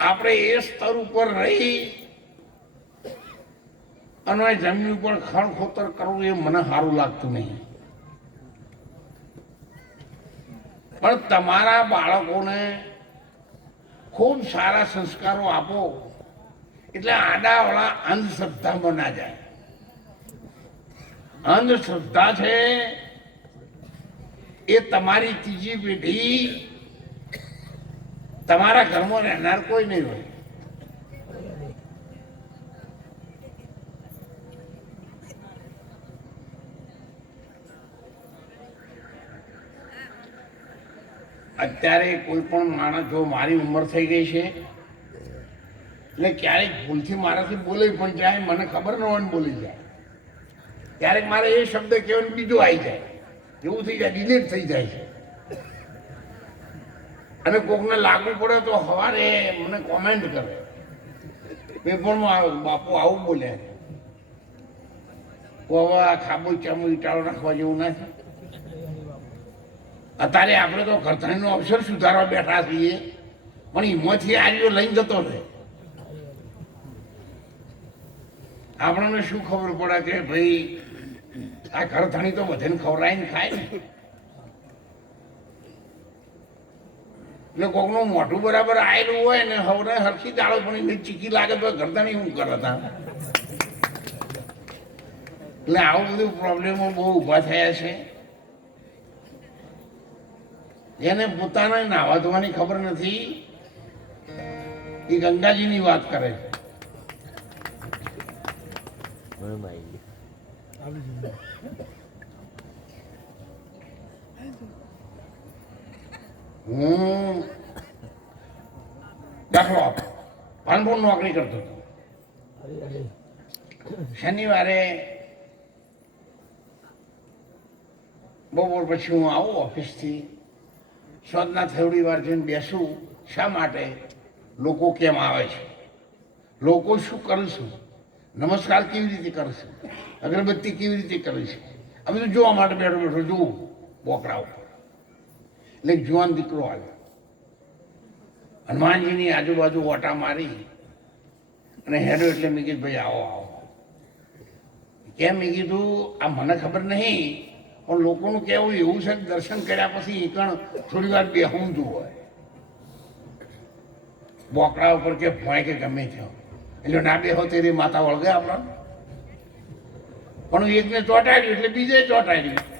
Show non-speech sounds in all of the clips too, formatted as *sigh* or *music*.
આપણે એ સ્તર ઉપર રહી અને જમીન ઉપર ખણ ખોતર કરવું એ મને સારું લાગતું નહીં. પણ તમારા બાળકોને ખૂબ સારા સંસ્કારો આપો, એટલે આડાવાળા અંધશ્રદ્ધામાં ના જાય. અંધશ્રદ્ધા છે એ તમારી ત્રીજી પેઢી તમારા ઘરમાં રહેનાર કોઈ નહીં હોય. અત્યારે કોઈ પણ માણસ જો મારી ઉંમર થઈ ગઈ છે, એટલે ક્યારેક ભૂલથી મારાથી બોલે પણ જાય, મને ખબર ન હોય બોલી જાય. ક્યારેક મારે એ શબ્દ કહેવાનો બીજો આવી જાય. એવું થઈ જાય, ડિલીટ થઈ જાય છે. અને કોકને લાગુ પડે તો સવારે મને કોમેન્ટ કરે. પેપરમાં આવે, બાપુ આવું બોલ્યા તો હવે આ ખાબુ ચામુ ઈટાળો નાખવા જેવું નથી. અત્યારે આપણે તો ઘરધણીનો અવસર સુધારવા બેઠા છીએ. પણ એમાંથી આર્યો લઈને જતો રહે. આપણને શું ખબર પડે કે ભાઈ આ ઘરધણી તો બધાને ખવડાવીને ખાય ને. એટલે કોકનું મોઢું બરાબર આવેલું હોય ને હવે હરખી દાળો પણ એને ચીકી લાગે તો નહીં હું કરતા એટલે આવું બધું પ્રોબ્લેમો બહુ ઊભા થયા છે. જેને પોતાને નાવા ધોવાની ખબર નથી. એ ગંગાજીની વાત કરે છે. હું દાખલો આપો. પાનપુર નોકરી કરતો હતો. શનિવારે બપોર પછી હું આવું ઓફિસથી. સોદના થોડી વાર જઈને બેસું. શા માટે? લોકો કેમ આવે છે? લોકો શું કરશું નમસ્કાર કેવી રીતે કરશું અગરબત્તી કેવી રીતે કરીશું અમે તો જોવા માટે બેઠો બેઠો જોઉં. બોકડા ઉપર. એટલે જુવાન દીકરો આવ્યો. હનુમાનજીની આજુબાજુ ઓટા મારી અને હેરો એટલે મેં કીધું, ભાઈ, આવો આવો. કેમ મેં કીધું, આ મને ખબર નહીં, પણ લોકોનું કહેવું એવું છે કે દર્શન કર્યા પછી એકણ થોડી વાર બેહુંતું હોય. બોકડા ઉપર કે ભોય કે ગમે ત્યાં. એટલે ના બેહો તેરી માતા વળગે આપણા. પણ એકને ચોંટાડ્યું, એટલે બીજે ચોંટાડ્યું.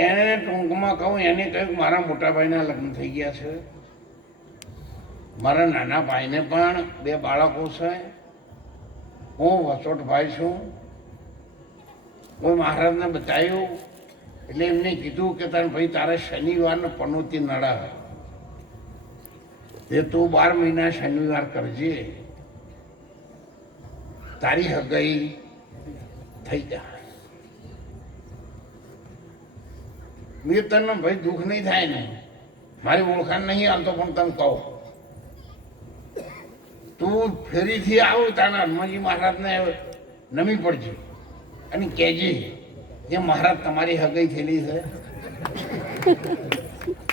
એને ટૂંકમાં કહું, એને કહ્યું મારા મોટા ભાઈના લગ્ન થઈ ગયા છે. મારા નાના ભાઈને પણ બે બાળકો છે. હું વસોટભાઈ છું. કોઈ મહારાજને બતાવ્યું, એટલે એમને કીધું કે તને ભાઈ, તારે શનિવારને પનોતી નડા. એ તું બાર મહિના શનિવાર કરજે. તારી હગાઈ થઈ જાય. મેં તને ભાઈ દુઃખ નહીં થાય ને મારી ઓળખાણ નહીં આવતો પણ તમે કહો. તું ફેરીથી આવ તારા હનુમાનજી મહારાજને નમી પડજે. અને કહેજે કે મહારાજ તમારી હગઈ થયેલી છે.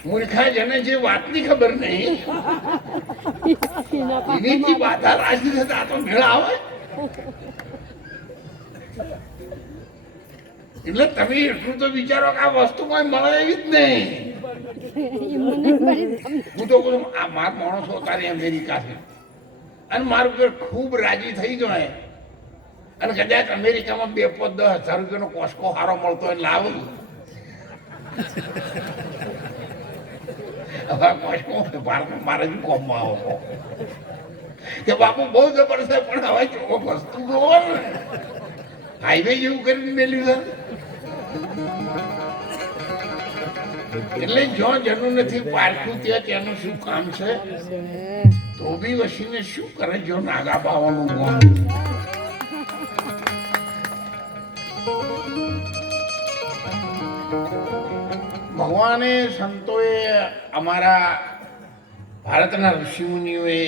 મૂર્ખા જેને જે વાતની ખબર નહીં *laughs* એની બાધા રાજી થતા તો મેળા આવે. એટલે તમે એટલું તો વિચારો કે આ વસ્તુ કોઈ મળે એવી જ નહીં. હું તો કહું આ માર માણસો તારે અમેરિકા છે. અને મારું પેર ખૂબ રાજી થઈ જાય અને કદાચ અમેરિકામાં બે પાંચ દસ હજાર રૂપિયાનો કોસ્કો સારો મળતો હોય લાવ કોસ્કો ભારતમાં મારે જ કોમમાં આવો. કે બાપુ, બહુ જબરદસ્ત પણ હવે વસ્તુ જોવો હાઈવે જેવું કરીને મેલ્યું છે. એટલે જો જેનું નથી, પારખું ત્યાં તેનું શું કામ છે? તો બી વસીને શું કરે જો નાગા બાવાનું ગોળ ભગવાને સંતોએ અમારા ભારતના ઋષિમુનિઓએ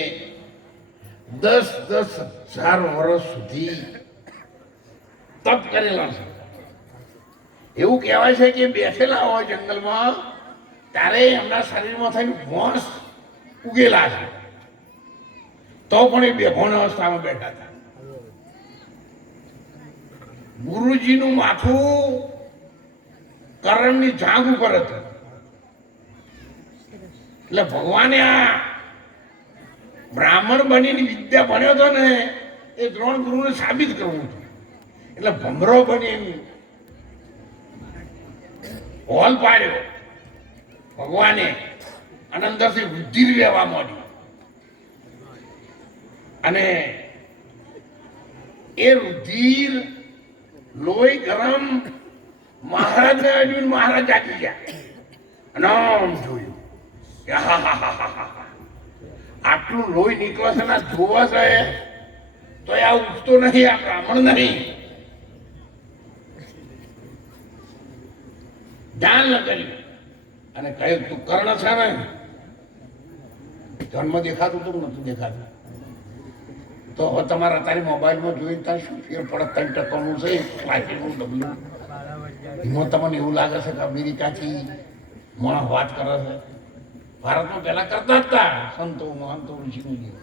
દસ દસ હજાર વર્ષ સુધી તપ કરેલા છે. એવું કહેવાય છે કે બેસેલા હોય જંગલમાં, ત્યારે એમના શરીરમાં થઈને વંશ ઉગેલા છે. તો પણ એ બેભોન અવસ્થામાં બેઠા હતા. ગુરુજીનું માથું કરણની જાંગ ઉપર હતું. એટલે ભગવાને આ બ્રાહ્મણ બનીને વિદ્યા ભણ્યો હતો ને, એ દ્રોણ ગુરુને સાબિત કરવું હતું. એટલે ભમરો બની હોલ પાડ્યો. ભગવાને અને અંદરથી વૃદ્ધિ વહેવા માંડી અને એ રુધિર લોહી ગરમ મહારાજને અર્જુન મહારાજ જાગી ગયા. અને જોયું કે હા હા હા હા. આટલું લોહી નીકળે છે ને, જોવા છે તો આ ઉઠતો નહીં આ બ્રાહ્મણ નહીં ધ્યાન ન કર્યું અને કહ્યું તું કર્ણ છે ને? જન્મ દેખાતું તું નતું દેખાતું? તો હવે તમારા તારી મોબાઈલમાં જોઈને ત્યાં શું ફેર પડે? ત્રણ ટકાનું છે, પ્લાસ્ટિકનું ડબલું. એમાં તમને એવું લાગે છે કે અમેરિકાથી માણસ વાત કરે છે. ભારતમાં પહેલા કરતા હતા. સંતો, મહંતો, ઋષિમુનિઓ.